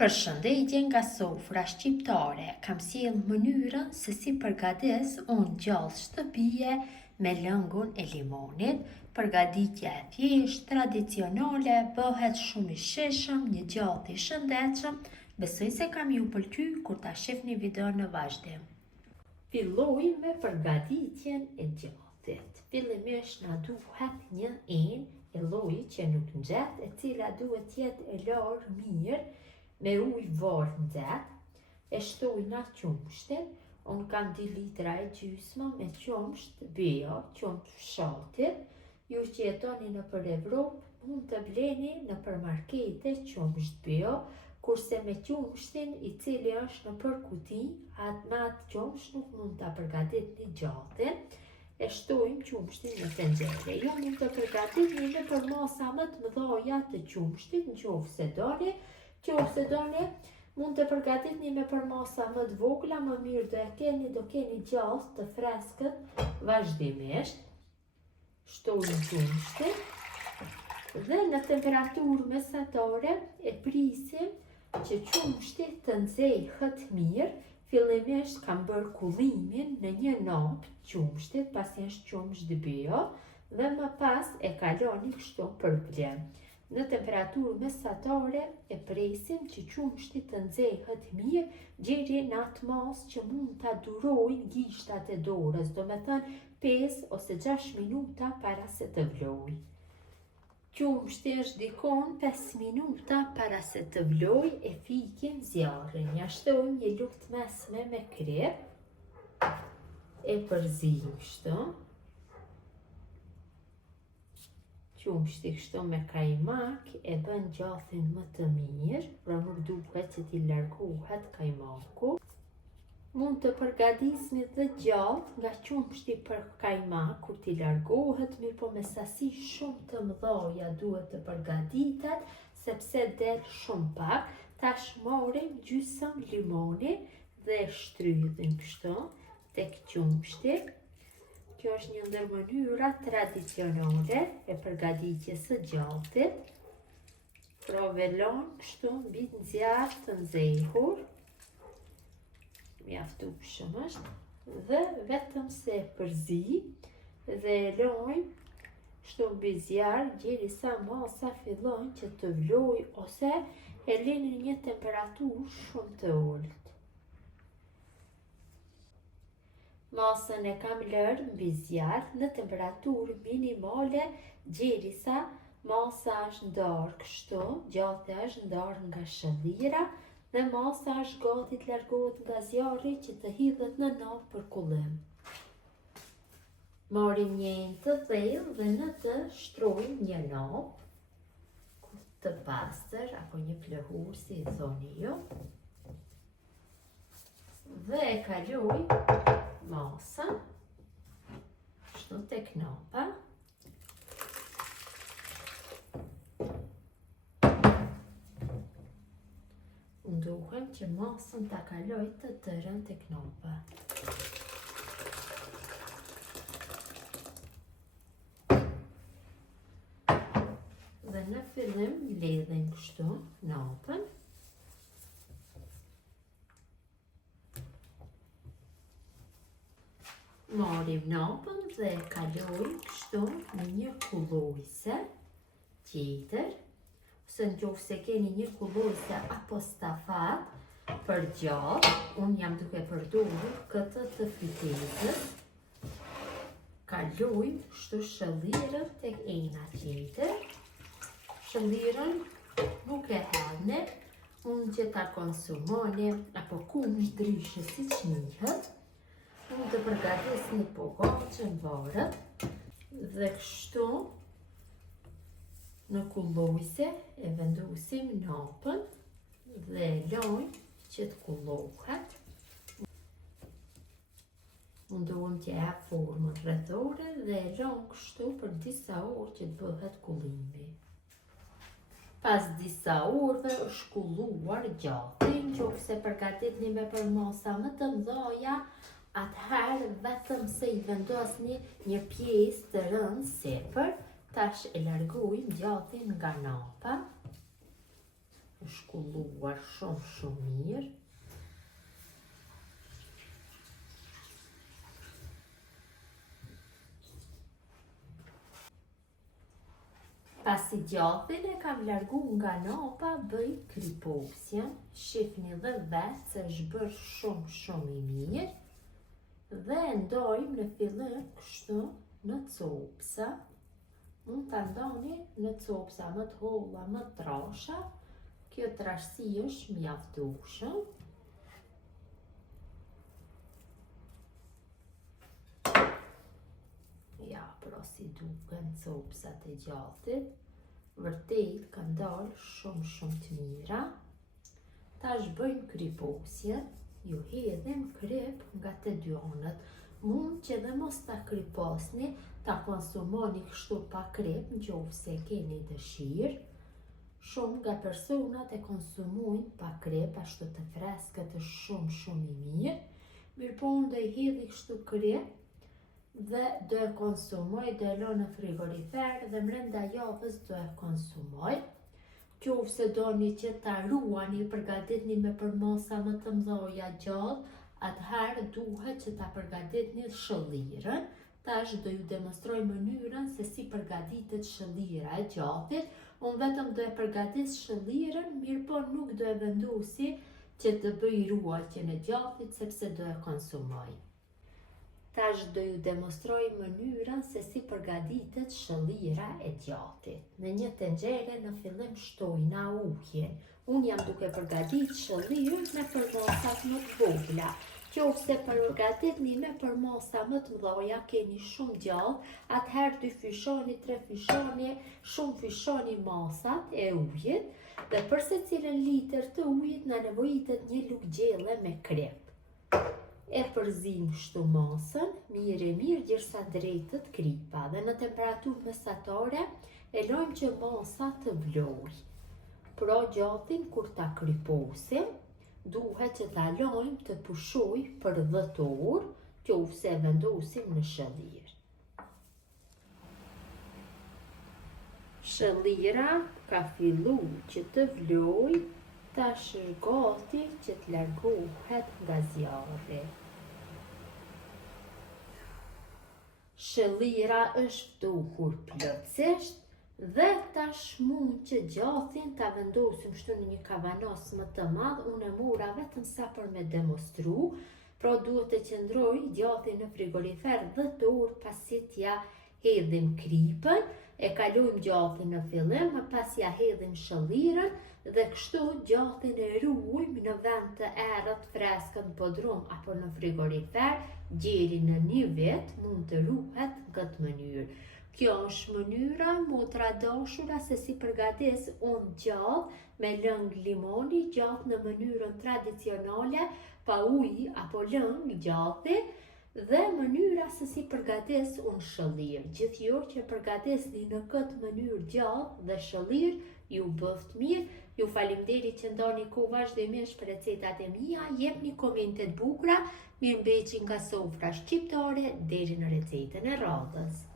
Përshëndetje nga sofra shqiptare, kam sjell mënyrën se si përgatis unë gjallë shtëpie me lëngun e limonit. Përgatitja e thjesht, tradicionale, bëhet shumë i shishëm, një gjallë i shëndetshëm. Besoj se kam ju pëlqy kur ta shihni videon në vazhdim. Filloj me përgatitjen e gjallit. Fillimisht na duhet një enë e lloji që nuk nxeht, e cila duhet të jetë e larë mirë me ujë varë nxehtë. E shtoj na qumshtin. Unë kam 2 litra e gjysmë me qumsht bio, qumsht fshatit. Ju që jetoni nëpër Evropë mund të bleni nëpër markete qumsht bio, kurse me qumshtin i cili është nëpër kuti, me atë qumsht nuk mund ta përgatitni gjaltin. E shtojmë qumshtin në tenxhere. Jo mund të përgatitni nëpër masa më të mëdha të qumshtit, nëse doni, mund të përgatitni me përmasa më të vogla, më mirë do keni gjallë të freskët vazhdimisht. Shtojmë qumshtin dhe në temperaturë mesatare e prisim që qumshti të nxehet mirë. Fillimisht kam bërë kullimin në një napë qumshtit, pasi është qumsht bio, dhe më pas e kaloni kështu për blem. Në temperaturë mesatare e presim që qumshti të nxehet mirë deri në atë masë që mund ta durojnë gishtat e dorës, do me thënë 5 ose 6 minuta para se të vlojë. Qumshti është dikon 5 minuta para se të vlojë, e fikim zjarrin. Ja shtojmë një luftë mesme me krep, e përzim kështu. Qumshti kështu me kajmak e bën gjathin më të mirë, pra nuk duhet që t'i largohet kajmaku. Mund të përgatisni dhe gjallë nga qumshti për kajmak kur t'i largohet, mirë po me sasi shumë të mëdha duhet të përgatitet, sepse del shumë pak. Tash marrim gjysmë limoni dhe shtrydhim kështu tek qumshti. Kjo është një ndër mënyrat tradicionale e përgatitjes së gjallit. Pra velon kështu mbi zjarr të nxehur. Mjaftueshëm është. Dhe vetëm se e përzi dhe e lojmë kështu mbi zjarr derisa masa fillon që të vlojë, ose e lini në një temperaturë shumë të ulët. Masën e kam lërë mbi zjarr në temperaturë minimale derisa masa është ndarë kështu, gjalli është ndarë nga shëllira dhe masa është gati të largohet nga zjarri që të hidhet në napë për kullim. Marrim një enë të thellë dhe në të shtrojmë një napë të pastër apo një pluhur, si i thoni ju. Dhe e kaloj masën kështu tek napa. Duhem që masën ta kaloj të tërën tek napa. Dhe në fillim mbledhim kështu napën. Marrim napën dhe e kalojmë kështu në një kullojse tjetër, ose nëse keni një kullojse apo stafat për gjallë, unë jam duke përdorur këtë të fytezës. Kalojmë kështu shëllirën tek ena tjetër. Shëllirën nuk e hedhni, unë që ta konsumoni apo kumsh ndryshe siç njihet. Mund të përgatisni pogaçën varët dhe kështu në kullojse e vendosim napën dhe e lojmë që të kullohet. Mundohem që e hap formën rrethore dhe e lëm kështu për disa orë që të bëhet kullimi. Pas disa orëve është kulluar gjalli, nëse përgatitni me përmasa më të mëdha, atëherë vetëm se i vendosni një pjesë të rëndë sipër. Tash e largojmë gjallin nga napa. është kulluar shumë mirë. Pasi gjathin e kam largu nga napa, bëj kripusjen. Shifni dhe vetë se është bërë shumë i mirë. Dhe ndojmë në fillim kështu në copsa. Mund të ndoni në copsa më të holla, më të trasha. Kjo trashësi është mjaftueshëm. Ja, pro si duken copsat e gjatit. Vërtet kanë dalë shumë të mira. Tash bëjmë kripusjen. Ju hedhim krip nga të dy anët. Mund që dhe mos ta kripasni, ta konsumoni kështu pa krip nëse keni dëshirë. Shumë nga personat e konsumojnë pa krip, ashtu të freskët është shumë i mirë. Mirë po unë do i hedhi kështu krip dhe do e konsumoj, do e lë në frigorifer dhe brenda javës do e konsumoj. Qofse doni që ta ruani, përgatitni me përmasa më të mëdha gjallë, atëherë duhet që ta përgatitni shëllirën. Tash do ju demonstroj mënyrën se si përgatitet shëllira e gjatit. Unë vetëm do e përgatis shëllirën, mirë po nuk do e vendosi që të bëj ruajtjen e gjatit sepse do e konsumoj. Tash do ju demonstroj mënyrën se si përgatitet shëllira e gjatit. Në një tenxhere në fillim shtojna ujin. Unë jam duke përgatit shëllirën me përmosat më të vogla. Qofse përgatitni me përmosa më të mëdha, keni shumë gjallë, atëherë 2 fyshani, 3 fyshani, shumë fyshani masat e ujit, dhe për secilën litër të ujit na nevojitet një lugë gjelle me krip. E përzim kështu masën, mirë gjërsa drejtët kripa dhe në temperaturë mesatare e lojmë që masa të vloj. Pro gjatin kur ta kriposim, duhet që ta lojmë të pushoj për 10 orë, qofse e vendosim në shëllir. Shëllira ka fillu që të vloj, tash është gati që të largohet nga zjarri. Shëllira është vdukur plotësisht dhe tash mund që gjatin ta vendosim kështu në një kavanos më të madh. Unë e mora vetëm sa për me demonstru, pra duhet të qëndroj gjatin në frigorifer 10 orë pasi t'ja hedhim kripën, e kalojmë gjatin në fillim, më pas ja hedhim shëllirën dhe kështu gjatin e ruajmë në vend të errët, freskët, në podrum apo në frigorifer, deri në 1 vit mund të ruhet në këtë mënyrë. Kjo është mënyra motra dashura se si përgatis unë gjatë me lëng limoni, gjatë në mënyrën tradicionale, pa ujë apo lëng gjati, dhe mënyra se si përgatis unë shëllir. Gjithjo që përgatisni në këtë mënyrë gjatë dhe shëllir, ju bëft mirë. Ju faleminderit që ndoni kohë vazhdimisht për recetat e mia, jepni komentet bukura, mirëmbëjtje nga sofra shqiptare deri në recetën e radhës.